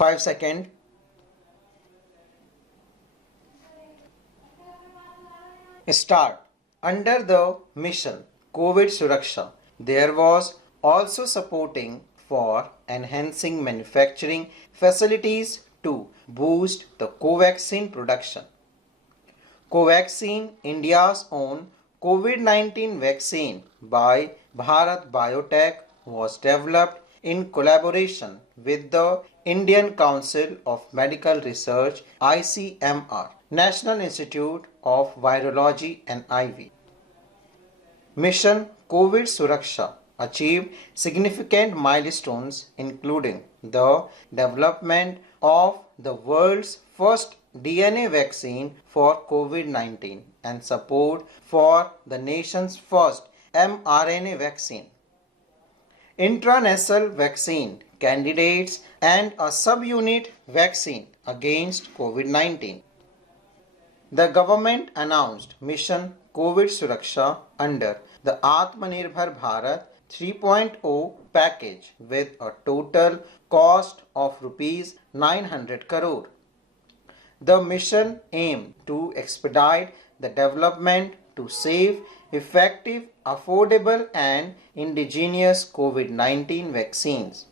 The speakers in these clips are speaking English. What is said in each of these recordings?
5 seconds. Start. Under the mission COVID Suraksha, there was also supporting for enhancing manufacturing facilities to boost the Covaxin production. Covaxin, India's own COVID-19 vaccine by Bharat Biotech, was developed in collaboration with the Indian Council of Medical Research ICMR, National Institute of Virology and IV. Mission COVID Suraksha achieved significant milestones including the development of the world's first DNA vaccine for COVID-19 and support for the nation's first mRNA vaccine, intranasal vaccine candidates and a subunit vaccine against COVID-19. The government announced Mission COVID Suraksha under the Atmanirbhar Bharat 3.0 package with a total cost of Rs 900 crore. The mission aimed to expedite the development to safe, effective, affordable and indigenous COVID-19 vaccines.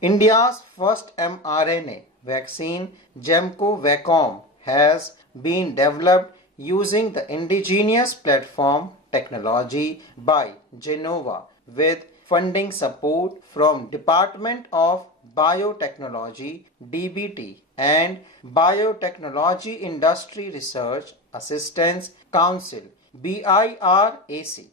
India's first mRNA vaccine, Gemco-Vacom, has been developed using the indigenous platform technology by Genova with funding support from Department of Biotechnology DBT and Biotechnology Industry Research Assistance Council BIRAC.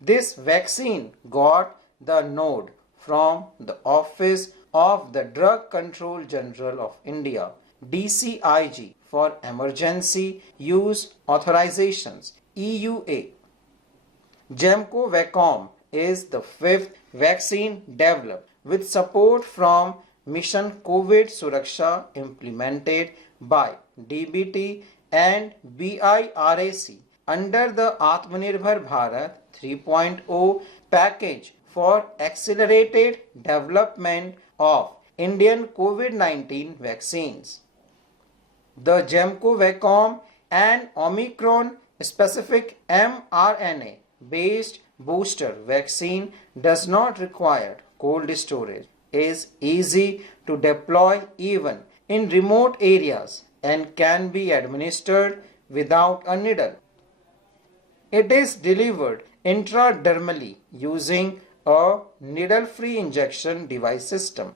This vaccine got the nod from the Office of the Drug Control General of India DCIG for Emergency Use Authorizations EUA. Gemco-Vacom is the fifth vaccine developed with support from Mission COVID Suraksha implemented by DBT and BIRAC under the Atmanirbhar Bharat 3.0 package for accelerated development of Indian COVID-19 vaccines. The Gemco-Vacom and Omicron-specific mRNA-based booster vaccine does not require cold storage, is easy to deploy even in remote areas and can be administered without a needle. It is delivered intradermally using a needle-free injection device system.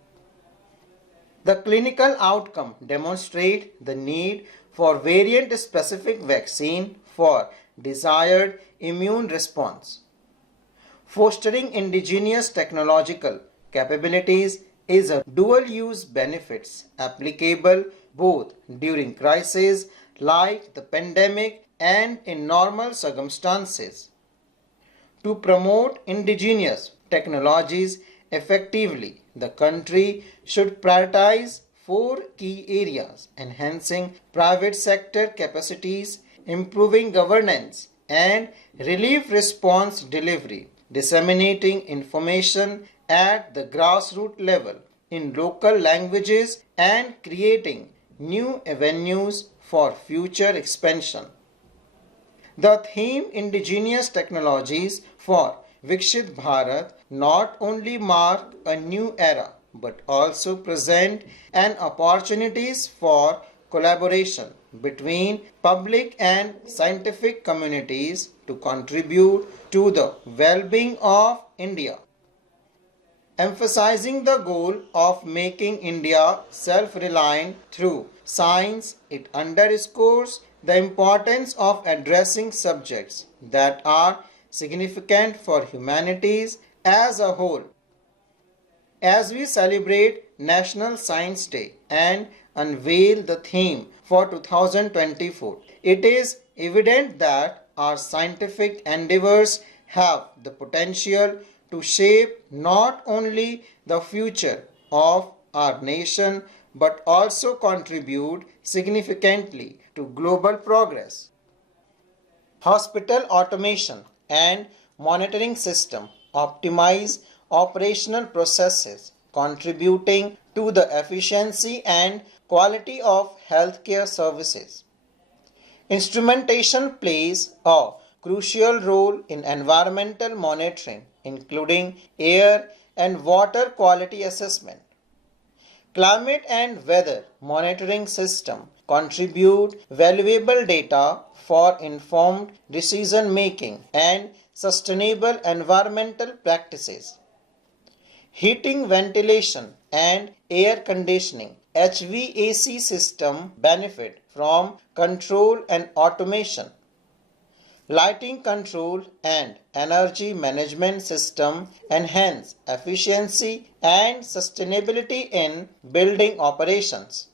The clinical outcome demonstrates the need for variant-specific vaccine for desired immune response. Fostering indigenous technological capabilities is a dual-use benefits applicable both during crises like the pandemic and in normal circumstances. To promote indigenous technologies effectively, the country should prioritize 4 key areas: enhancing private sector capacities, improving governance and relief response delivery, disseminating information at the grassroots level in local languages and creating new avenues for future expansion. The theme Indigenous Technologies for Vikshit Bharat not only mark a new era but also present an opportunities for collaboration between public and scientific communities to contribute to the well-being of India. Emphasizing the goal of making India self-reliant through science, it underscores the importance of addressing subjects that are significant for humanities as a whole. As we celebrate National Science Day and unveil the theme for 2024, it is evident that our scientific endeavors have the potential to shape not only the future of our nation but also contribute significantly to global progress. Hospital automation and monitoring system optimize operational processes, contributing to the efficiency and quality of healthcare services. Instrumentation plays a crucial role in environmental monitoring, including air and water quality assessment. Climate and weather monitoring system contribute valuable data for informed decision making and sustainable environmental practices. Heating, ventilation and air conditioning HVAC system benefit from control and automation. Lighting control and energy management system enhance efficiency and sustainability in building operations.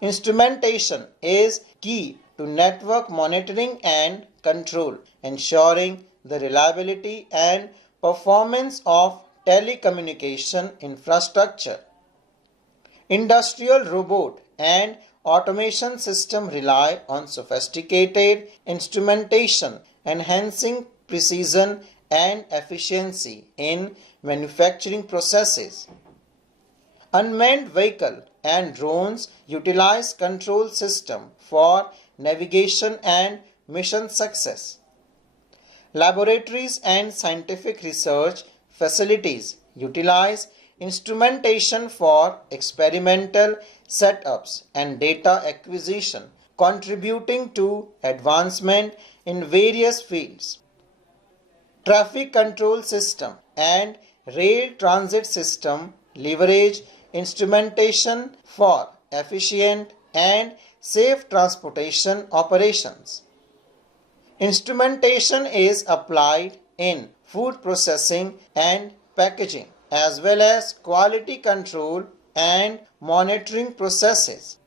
Instrumentation is key to network monitoring and control, ensuring the reliability and performance of telecommunication infrastructure. Industrial robot and automation systems rely on sophisticated instrumentation, enhancing precision and efficiency in manufacturing processes. Unmanned vehicle and drones utilize control system for navigation and mission success. Laboratories and scientific research facilities utilize instrumentation for experimental setups and data acquisition, contributing to advancement in various fields. Traffic control system and rail transit system leverage instrumentation for efficient and safe transportation operations. Instrumentation is applied in food processing and packaging, as well as quality control and monitoring processes.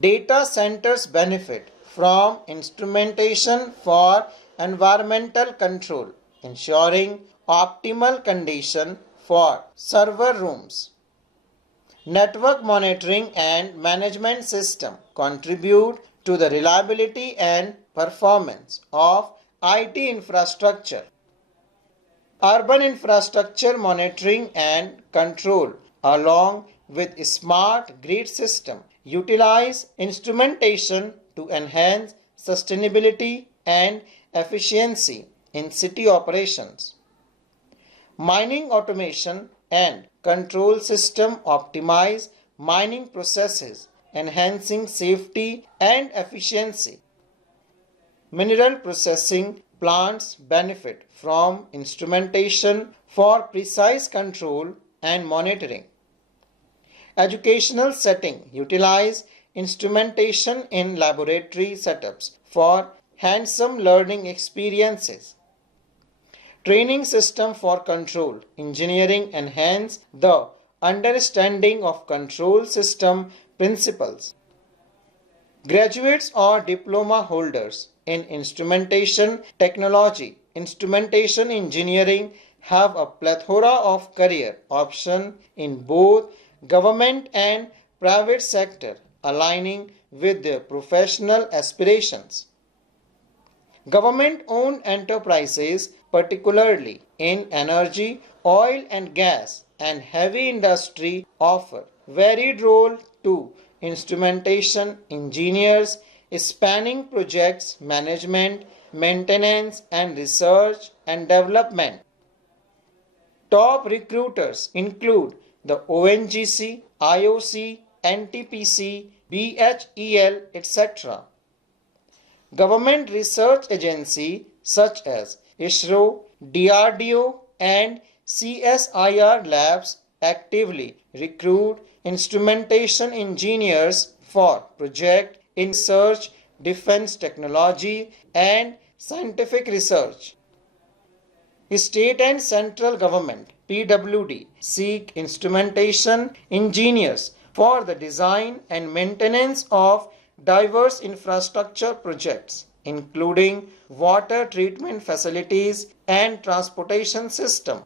Data centers benefit from instrumentation for environmental control, ensuring optimal condition for server rooms. Network monitoring and management system contribute to the reliability and performance of IT infrastructure. Urban infrastructure monitoring and control, along with smart grid system, utilize instrumentation to enhance sustainability and efficiency in city operations. Mining automation and control system optimize mining processes, enhancing safety and efficiency. Mineral processing plants benefit from instrumentation for precise control and monitoring. Educational setting utilize instrumentation in laboratory setups for hands-on learning experiences. Training system for control engineering enhance the understanding of control system principles. Graduates or diploma holders in instrumentation technology, instrumentation engineering have a plethora of career options in both government and private sector, aligning with their professional aspirations. Government-owned enterprises, particularly in energy, oil and gas, and heavy industry, offer varied role to instrumentation engineers spanning projects management, maintenance, and research and development. Top recruiters include the ONGC, IOC, NTPC, BHEL, etc. Government research agencies such as ISRO, DRDO, and CSIR labs actively recruit instrumentation engineers for project in research, defense technology, and scientific research. State and central government PWD seek instrumentation engineers for the design and maintenance of diverse infrastructure projects, including water treatment facilities and transportation system.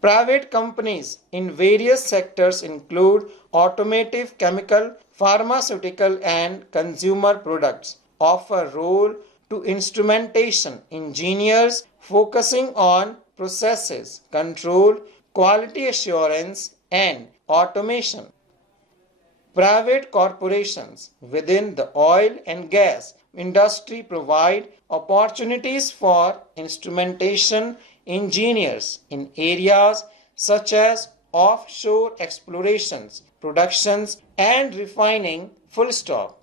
Private companies in various sectors include automotive, chemical, pharmaceutical, and consumer products offer role to instrumentation engineers focusing on processes, control, quality assurance, and automation. Private corporations within the oil and gas industry provide opportunities for instrumentation engineers in areas such as offshore explorations, productions, and refining. Full stop.